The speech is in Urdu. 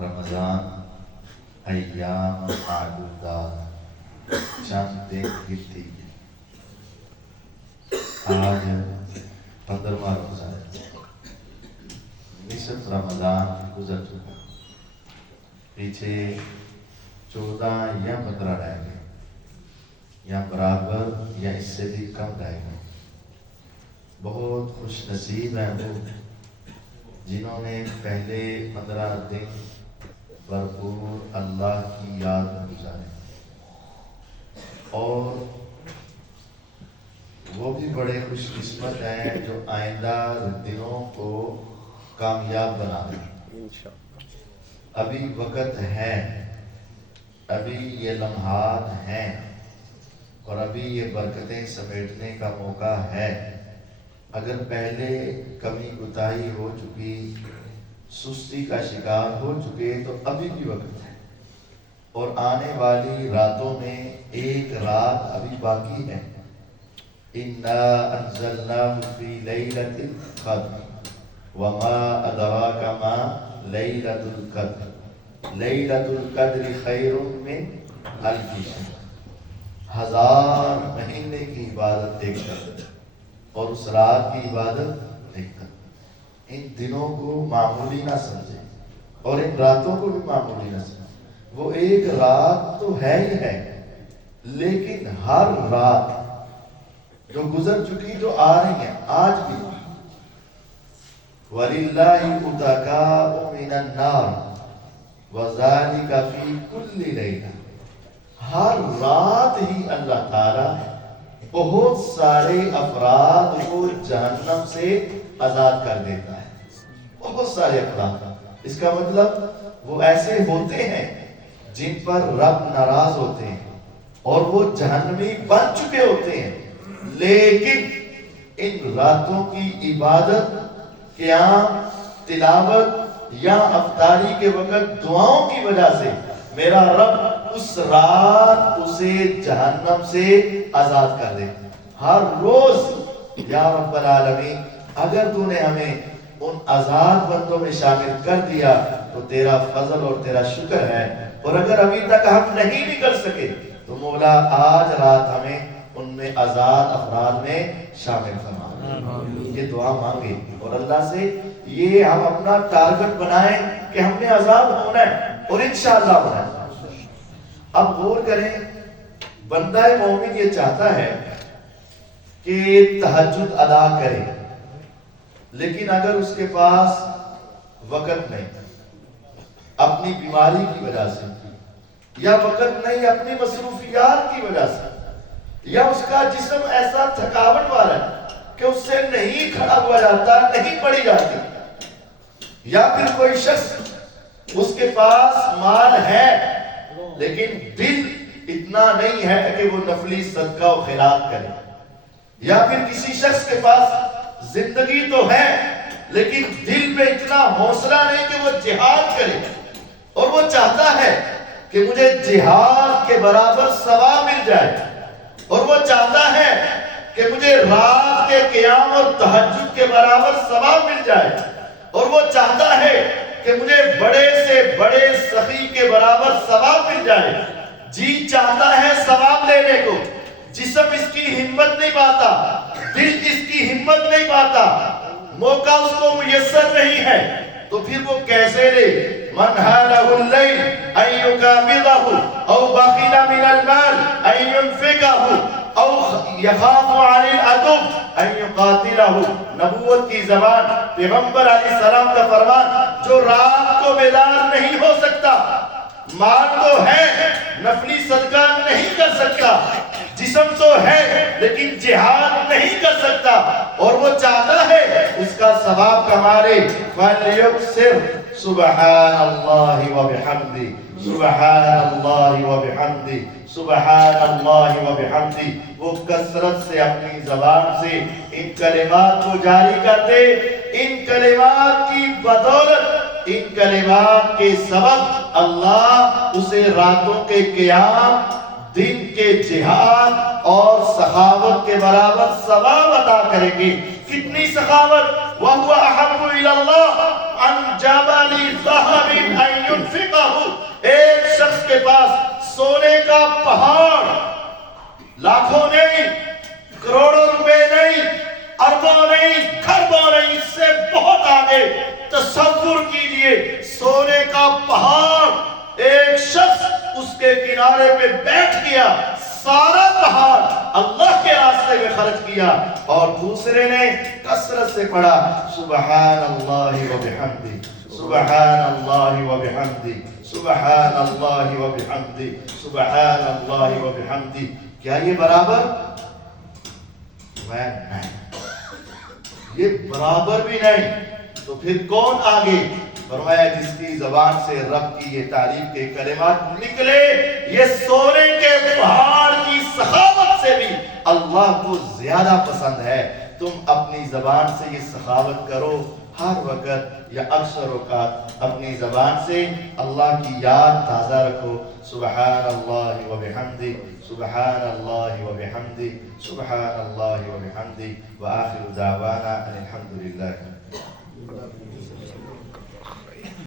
رمضان ایام معدودات، چند دن گرتی گئی۔ آج 15واں روزہ ہے، نصف رمضان گزر چکا، پیچھے 14 یا 15 رہ گئے، یا برابر یا اس سے بھی کم رہ گئے۔ بہت خوش نصیب ہیں وہ جنہوں نے پہلے 15 دن بھرپور اللہ کی یاد میں گزارے، اور وہ بھی بڑے خوش قسمت ہیں جو آئندہ دنوں کو کامیاب بنا دیں۔ ابھی وقت ہے، ابھی یہ لمحات ہیں، اور ابھی یہ برکتیں سمیٹنے کا موقع ہے۔ اگر پہلے کمی کوتاہی ہو چکی، سستی کا شکار ہو چکے، تو ابھی بھی وقت ہے، اور آنے والی راتوں میں ایک رات ابھی باقی ہے۔ اِنَّا أَنزَلْنَاهُ فِي لَيْلَةِ الْقَدْرِ وَمَا أَدْرَاكَ مَا لَيْلَةُ الْقَدْرِ لَيْلَةُ الْقَدْرِ خَيْرٌ مِّنْ أَلْفِ شَهْرٍ۔ 1000 مہینے کی عبادت دیکھ کر، اور اس رات کی عبادت دیکھ کر، ان دنوں کو معمولی نہ سمجھے، اور ان راتوں کو بھی معمولی نہ سمجھے۔ وہ ایک رات تو ہے ہی ہے، لیکن ہر رات جو گزر چکی، جو آ رہی ہیں آج بھی، وَلِلَّهِ أُتَقَاءُ مِنَ النَّارِ وَذَلِكَ فِي كُلِّ لَيْلَةٍ۔ ہر رات ہی اللہ تعالیٰ بہت سارے افراد کو جہنم سے آزاد کر دیتا ہے، بہت سارے افراد۔ اس کا مطلب وہ ایسے ہوتے ہیں جن پر رب ناراض ہوتے ہیں، اور وہ جہنمی بن چکے ہوتے ہیں، لیکن ان راتوں کی عبادت، قیام، تلاوت یا افطاری کے وقت دعاؤں کی وجہ سے میرا رب اس رات اسے جہنم سے آزاد کر دے۔ ہر روز یا رب العالمین، اگر تو نے ہمیں ان آزاد بندوں میں شامل کر دیا تو تیرا فضل اور تیرا شکر ہے، اور اگر ابھی تک ہم نہیں نکل سکے تو مولا آج رات ہمیں ان میں آزاد افراد میں شامل فرما۔ یہ دعا مانگے، اور اللہ سے یہ ہم اپنا ٹارگٹ بنائیں کہ ہم نے آزاد ہونا ہے، اور انشاءاللہ ہونا ہے۔ اب غور کریں، بندہ مومن یہ چاہتا ہے کہ تہجد ادا کرے، لیکن اگر اس کے پاس وقت نہیں، اپنی بیماری کی وجہ سے، یا وقت نہیں اپنی مصروفیات کی وجہ سے، یا اس کا جسم ایسا تھکاوٹ والا ہے کہ اس سے نہیں کھڑا ہوا جاتا، نہیں پڑی جاتی، یا پھر کوئی شخص اس کے پاس مال ہے لیکن دل اتنا نہیں ہے کہ وہ نفلی صدقہ و خیرات کرے، یا پھر کسی شخص کے پاس زندگی تو ہے لیکن دل میں اتنا حوصلہ نہیں کہ وہ جہاد کرے، اور وہ چاہتا ہے کہ مجھے جہاد کے برابر ثواب مل جائے، اور وہ چاہتا ہے کہ مجھے رات کے قیام اور تہجد کے برابر ثواب مل جائے، اور وہ چاہتا ہے کہ مجھے بڑے سے بڑے سخی کے برابر ثواب مل جائے۔ جی چاہتا ہے ثواب لینے کو، جسم اس کی ہمت نہیں پاتا، دل اس کی ہمت نہیں پاتا، موقع اس کو میسر نہیں ہے، تو پھر وہ کیسے لے؟ من حالہ اللیل ان یقابضہ او بخل من المال ان ينفقہ او یخاف عن العدو ان یقاتلہ۔ نبوت کی زبان، پیغمبر علیہ السلام کا فرمان، جو رات کو بیدار نہیں ہو سکتا، مال تو ہے نفلی صدقہ نہیں کر سکتا، جسم تو ہے لیکن جہاد نہیں کر سکتا، اور وہ چاہتا ہے اس کا ثواب کما لے، فَلْيُكْثِرْ سبحان اللہ وبحمدہ، سبحان اللہ وبحمدہ، سبحان اللہ وبحمدہ۔ وہ کثرت سے اپنی زبان سے ان کلمات کو جاری کر دے، ان کلمات کی بدولت، ان کلمات کے سبب اللہ اسے راتوں کے قیام، دن کے جہاد اور سخاوت کے برابر ثواب عطا کریں گے۔ کتنی سخاوت! وَهُوَ أَحَبُّ إِلَى اللَّهِ عَنْ جَبَلِ ذَهَبٍ أَن لیے سونے کا پہاڑ، ایک شخص اس کے کنارے پہ بیٹھ گیا، سارا پہاڑ اللہ کے راستے میں خرچ کیا، اور دوسرے نے کثرت سے پڑھا سبحان اللہ و بحمدہ، سبحان اللہ و بحمدہ، سبحان اللہ و بحمدہ، سبحان اللہ و بحمدہ۔ کیا یہ برابر؟ نہیں، یہ برابر بھی نہیں۔ تو پھر کون آگے؟ فرمایا جس کی زبان سے رب کی یہ تعریف کے کلمات نکلے، یہ سونے کے پہاڑ کی سخاوت سے بھی اللہ کو زیادہ پسند ہے۔ تم اپنی زبان سے یہ سخاوت کرو، ہر وقت یا اکثر اوقات اپنی زبان سے اللہ کی یاد تازہ رکھو، سبحان اللہ و بحمدہ، سبحان اللہ و بحمدہ، سبحان اللہ و بحمدہ، وآخر دعوانا ان الحمد للہ۔